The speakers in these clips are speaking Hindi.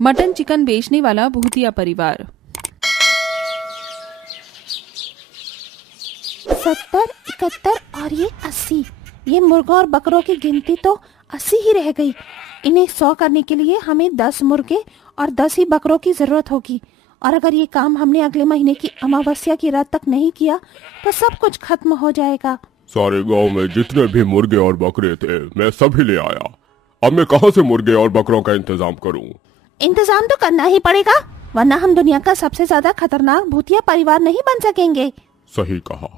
मटन चिकन बेचने वाला भूतिया परिवार। 70, 71 और ये 80। ये मुर्गों और बकरों की गिनती तो 80 ही रह गई। इन्हें 100 करने के लिए हमें 10 मुर्गे और 10 ही बकरों की जरूरत होगी। और अगर ये काम हमने अगले महीने की अमावस्या की रात तक नहीं किया तो सब कुछ खत्म हो जाएगा। सारे गांव में जितने भी मुर्गे और बकरे थे मैं सभी ले आया। अब मैं कहां से मुर्गे और बकरों का इंतजाम करूं? इंतजाम तो करना ही पड़ेगा, वरना हम दुनिया का सबसे ज्यादा खतरनाक भूतिया परिवार नहीं बन सकेंगे। सही कहा,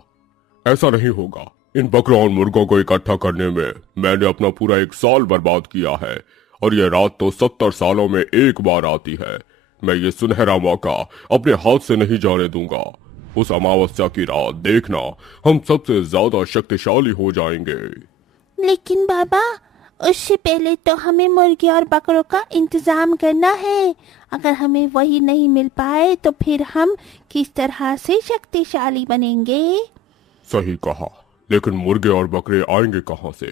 ऐसा नहीं होगा। इन बकरों और मुर्गों को इकट्ठा करने में मैंने अपना पूरा 1 साल बर्बाद किया है और ये रात तो 70 सालों में एक बार आती है। मैं ये सुनहरा मौका अपने हाथ से नहीं जाने दूंगा। उस अमावस्या की रात देखना, हम सबसे ज्यादा शक्तिशाली हो जाएंगे। लेकिन बाबा, उससे पहले तो हमें मुर्गे और बकरों का इंतजाम करना है। अगर हमें वही नहीं मिल पाए तो फिर हम किस तरह से शक्तिशाली बनेंगे? सही कहा, लेकिन मुर्गे और बकरे आएंगे कहां से?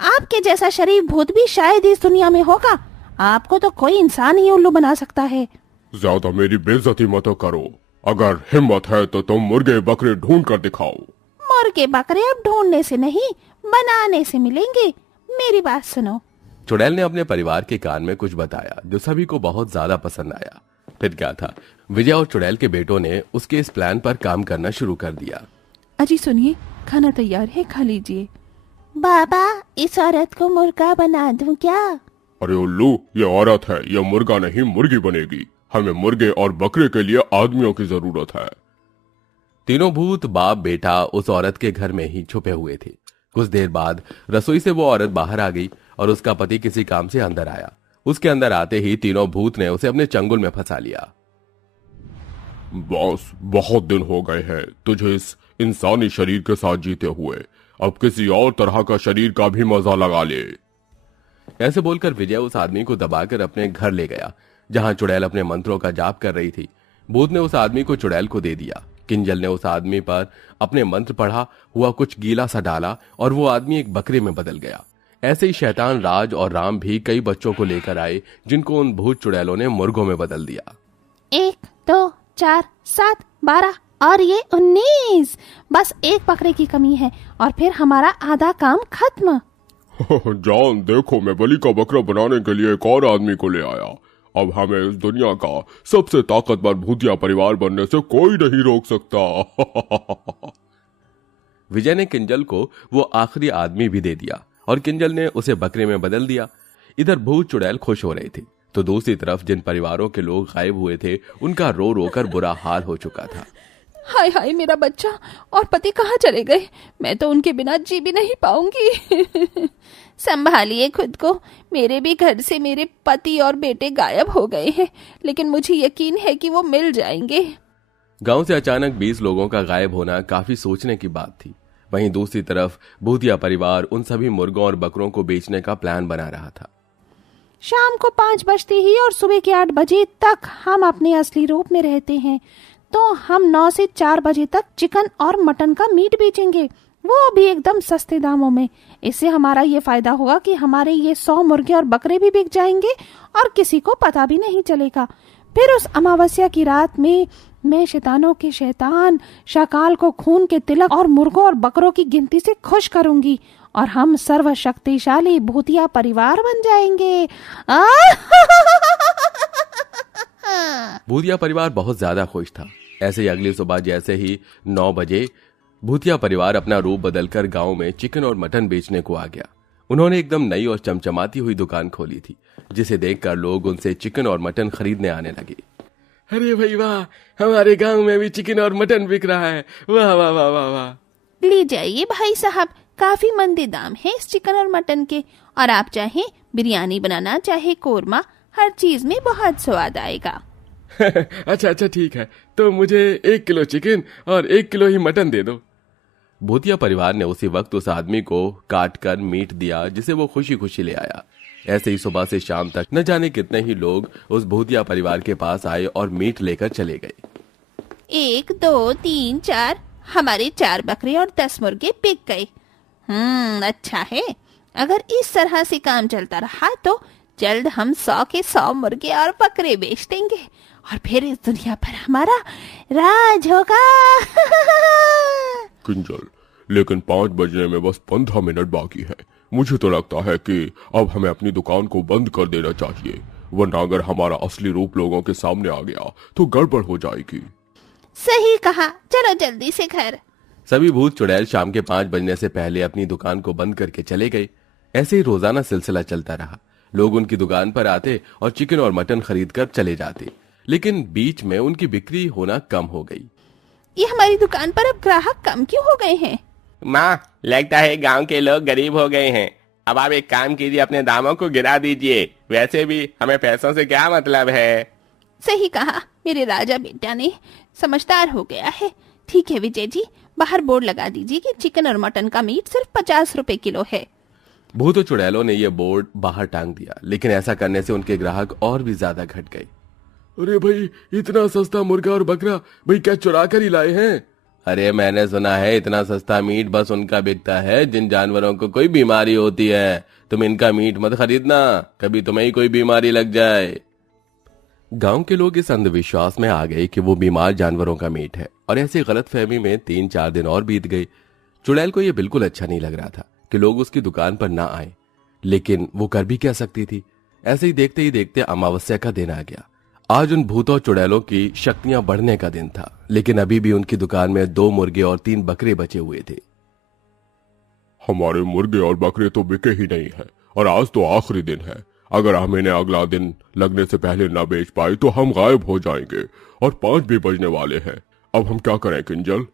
आपके जैसा शरीफ भूत भी शायद इस दुनिया में होगा। आपको तो कोई इंसान ही उल्लू बना सकता है। ज्यादा मेरी बेइज्जती मत करो। अगर हिम्मत है तो तुम मुर्गे बकरे ढूंढ कर दिखाओ। मुर्गे बकरे अब ढूंढने से नहीं, बनाने से मिलेंगे। मेरी बात सुनो। चुड़ैल ने अपने परिवार के कान में कुछ बताया जो सभी को बहुत ज्यादा पसंद आया। फिर क्या था, विजय और चुड़ैल के बेटों ने उसके इस प्लान पर काम करना शुरू कर दिया। अजी सुनिए, खाना तैयार है, खा लीजिए। बाबा, इस औरत को मुर्गा बना दूं क्या? अरे उल्लू, ये औरत है, ये मुर्गा नहीं मुर्गी बनेगी। हमें मुर्गे और बकरे के लिए आदमियों की जरूरत है। तीनों भूत बाप बेटा उस औरत के घर में ही छुपे हुए थे। कुछ देर बाद रसोई से वो औरत बाहर आ गई और उसका पति किसी काम से अंदर आया। उसके अंदर आते ही तीनों भूत ने उसे अपने चंगुल में फंसा लिया। बॉस, बहुत दिन हो गए हैं तुझे इस इंसानी शरीर के साथ जीते हुए। अब किसी और तरह का शरीर का भी मजा लगा ले। ऐसे बोलकर विजय उस आदमी को दबाकर अपने घर ले गया जहां चुड़ैल अपने मंत्रों का जाप कर रही थी। भूत ने उस आदमी को चुड़ैल को दे दिया। किंजल ने उस आदमी पर अपने मंत्र पढ़ा हुआ कुछ गीला सा डाला और वो आदमी एक बकरे में बदल गया। ऐसे ही शैतान राज और राम भी कई बच्चों को लेकर आए जिनको उन भूत चुड़ैलों ने मुर्गों में बदल दिया। 1, 2, 4, 7, 12 और ये 19। बस एक बकरे की कमी है और फिर हमारा आधा काम खत्म। जान देखो, मैं बलि का बकरा बनाने के लिए एक और आदमी को ले आया। अब हमें इस दुनिया का सबसे ताकतवर भूतिया परिवार बनने से कोई नहीं रोक सकता। विजय ने किंजल को वो आखिरी आदमी भी दे दिया और किंजल ने उसे बकरे में बदल दिया। इधर भूत चुड़ैल खुश हो रहे थे तो दूसरी तरफ जिन परिवारों के लोग गायब हुए थे उनका रो रो कर बुरा हाल हो चुका था। हाय हाय, मेरा बच्चा और पति कहाँ चले गए? मैं तो उनके बिना जी भी नहीं पाऊंगी। संभालिए खुद को। मेरे भी घर से मेरे पति और बेटे गायब हो गए हैं, लेकिन मुझे यकीन है कि वो मिल जाएंगे। गांव से अचानक 20 लोगों का गायब होना काफी सोचने की बात थी। वहीं दूसरी तरफ भूतिया परिवार उन सभी मुर्गों और बकरों को बेचने का प्लान बना रहा था। शाम को 5 बजते ही और सुबह के 8 बजे तक हम अपने असली रूप में रहते हैं, तो हम 9 से 4 बजे तक चिकन और मटन का मीट बेचेंगे, वो भी एकदम सस्ते दामों में। इससे हमारा ये फायदा होगा कि हमारे ये 100 मुर्गे और बकरे भी बिक जाएंगे और किसी को पता भी नहीं चलेगा। फिर उस अमावस्या की रात में मैं शैतानों के शैतान शाकाल को खून के तिलक और मुर्गों और बकरों की गिनती से खुश करूंगी और हम सर्वशक्तिशाली भूतिया परिवार बन जाएंगे। भूतिया परिवार बहुत ज्यादा खुश था। ऐसे ही अगली सुबह जैसे ही 9 बजे भूतिया परिवार अपना रूप बदलकर गांव में चिकन और मटन बेचने को आ गया। उन्होंने एकदम नई और चमचमाती हुई दुकान खोली थी जिसे देखकर लोग उनसे चिकन और मटन खरीदने आने लगे। अरे भाई वाह, हमारे गांव में भी चिकन और मटन बिक रहा है। वाह वाह वाह वाह वाह। ले जाइए भाई साहब, काफी मंदे दाम है इस चिकन और मटन के। और आप चाहे बिरयानी बनाना चाहे कोरमा, हर चीज में बहुत स्वाद आएगा। अच्छा ठीक है, तो मुझे 1 किलो चिकन और 1 किलो ही मटन दे दो। भूतिया परिवार ने उसी वक्त उस आदमी को काट कर मीट दिया जिसे वो खुशी खुशी ले आया। ऐसे ही सुबह से शाम तक न जाने कितने ही लोग उस भूतिया परिवार के पास आए और मीट लेकर चले गए। 1, 2, 3, 4 हमारे 4 बकरे और 10 मुर्गे बिक गए। अच्छा है। अगर इस तरह से काम चलता रहा तो जल्द हम 100 के 100 मुर्गे और बकरे बेच देंगे और फिर इस दुनिया पर हमारा राज होगा। किंजल, लेकिन 5 बजने में बस 15 मिनट बाकी है। मुझे तो लगता है कि अब हमें अपनी दुकान को बंद कर देना चाहिए, वरना अगर हमारा असली रूप लोगों के सामने आ गया तो गड़बड़ हो जाएगी। सही कहा, चलो जल्दी से घर। सभी भूत चुड़ैल शाम के 5 बजने से पहले अपनी दुकान को बंद करके चले गए। ऐसे ही रोजाना सिलसिला चलता रहा। लोग उनकी दुकान पर आते और चिकन और मटन खरीद कर चले जाते, लेकिन बीच में उनकी बिक्री होना कम हो गई। ये हमारी दुकान पर अब ग्राहक कम क्यों हो गए हैं? माँ, लगता है गांव के लोग गरीब हो गए हैं। अब आप एक काम कीजिए, अपने दामों को गिरा दीजिए। वैसे भी हमें पैसों से क्या मतलब है। सही कहा, मेरे राजा बेटा ने समझदार हो गया है। ठीक है विजय जी, बाहर बोर्ड लगा दीजिए कि चिकन और मटन का मीट सिर्फ 50 रुपए किलो है। भूतों चुड़ैलों ने यह बोर्ड बाहर टांग दिया, लेकिन ऐसा करने से उनके ग्राहक और भी ज्यादा घट गए। अरे भाई, इतना सस्ता मुर्गा और बकरा भाई क्या चुरा कर ही लाए हैं? अरे मैंने सुना है इतना सस्ता मीट बस उनका बिकता है जिन जानवरों को कोई बीमारी होती है। तुम इनका मीट मत खरीदना, कभी तुम्हें ही कोई बीमारी लग जाए। गांव के लोग इस अंधविश्वास में आ गए कि वो बीमार जानवरों का मीट है, और ऐसी गलतफहमी में 3-4 दिन और बीत गए। चुड़ैल को यह बिल्कुल अच्छा नहीं लग रहा था कि लोग उसकी दुकान पर ना आए, लेकिन वो कर भी क्या सकती थी। ऐसे ही देखते अमावस्या का दिन आ गया। आज उन भूतों चुड़ैलों की शक्तियां बढ़ने का दिन था, लेकिन अभी भी उनकी दुकान में 2 मुर्गे और 3 बकरे बचे हुए थे। हमारे मुर्गे और बकरे तो बिके ही नहीं है, और आज तो आखिरी दिन है। अगर हम इन्हें अगला दिन लगने से पहले न बेच पाए तो हम गायब हो जाएंगे, और 5 भी बजने वाले हैं। अब हम क्या करें किंजल?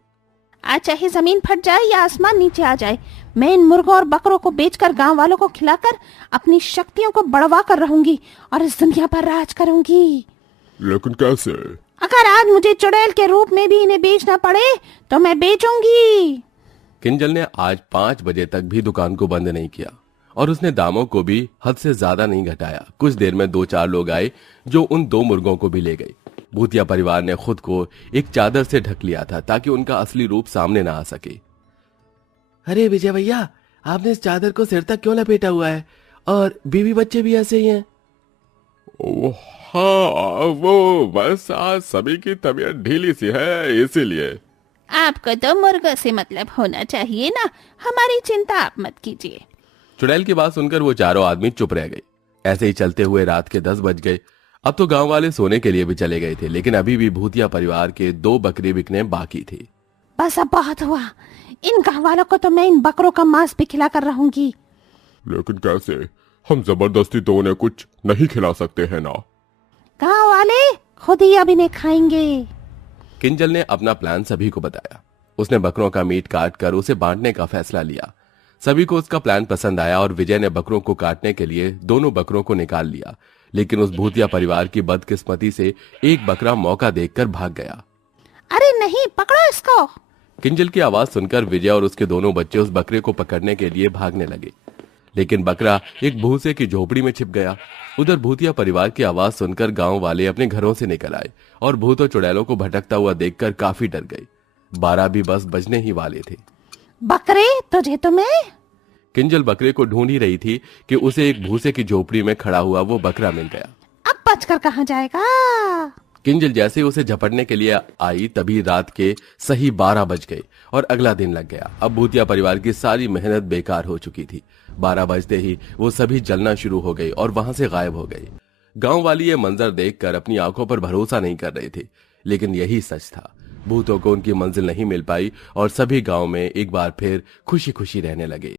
आज चाहे जमीन फट जाए या आसमान नीचे आ जाए, मैं इन मुर्गों और बकरों को बेचकर गांव वालों को खिलाकर अपनी शक्तियों को बढ़वा कर रहूंगी और इस दुनिया पर राज करूंगी। लेकिन कैसे? अगर आज मुझे चुड़ैल के रूप में भी इन्हें बेचना पड़े तो मैं बेचूंगी। किंजल ने आज 5 बजे तक भी दुकान को बंद नहीं किया, और उसने दामों को भी हद से ज्यादा नहीं घटाया। कुछ देर में 2-4 लोग आए जो उन 2 मुर्गों को भी ले गए। भूतिया परिवार ने खुद को एक चादर से ढक लिया था ताकि उनका असली रूप सामने ना आ सके। अरे विजय भैया, आपने इस चादर को सिर तक क्यों लपेटा हुआ है? और बीवी बच्चे भी ऐसे ही हैं। हाँ, वो बस आज सभी की तबीयत ढीली सी है, इसीलिए। आपको तो मुर्गों से मतलब होना चाहिए ना, हमारी चिंता आप मत कीजिए। चुड़ैल की बात सुनकर वो चारों आदमी चुप रह गए। ऐसे ही चलते हुए रात के 10 बज गए। अब तो गांव वाले सोने के लिए भी चले गए थे, लेकिन अभी भी भूतिया परिवार के 2 बकरे बिकने बाकी थे। बस अब बहुत हुआ, इन गांव वालों को तो मैं इन बकरों का मांस भी खिला कर रहूंगी। लेकिन कैसे? हम जबरदस्ती तो उन्हें कुछ नहीं खिला सकते हैं ना। गांव वाले खुद ही अब इन्हें खाएंगे। किंजल ने अपना प्लान सभी को बताया। उसने बकरों का मीट काट कर उसे बांटने का फैसला लिया। सभी को उसका प्लान पसंद आया और विजय ने बकरों को काटने के लिए दोनों बकरों को निकाल लिया, लेकिन उस भूतिया परिवार की बदकिस्मती से एक बकरा मौका देखकर भाग गया। अरे नहीं, पकड़ो इसको। किंजल की आवाज सुनकर विजय और उसके दोनों बच्चे उस बकरे को पकड़ने के लिए भागने लगे, लेकिन बकरा एक भूसे की झोपड़ी में छिप गया। उधर भूतिया परिवार की आवाज सुनकर गांव वाले अपने घरों से निकल आए और भूतों चुड़ैलों को भटकता हुआ देखकर काफी डर गए। 12 भी बस बजने ही वाले थे। बकरे, तुझे तो मैं। किंजल बकरे को ढूंढ ही रही थी कि उसे एक भूसे की झोपड़ी में खड़ा हुआ वो बकरा मिल गया। अब बचकर कहाँ जाएगा? किंजल जैसे ही उसे झपटने के लिए आई तभी रात के सही 12 बज गए और अगला दिन लग गया। अब भूतिया परिवार की सारी मेहनत बेकार हो चुकी थी। 12 बजते ही वो सभी जलना शुरू हो गई और वहां से गायब हो गई। गांव वाले ये मंजर देखकर अपनी आंखों पर भरोसा नहीं कर रहे थे, लेकिन यही सच था। भूतों को उनकी मंजिल नहीं मिल पाई और सभी गांव में एक बार फिर खुशी खुशी रहने लगे।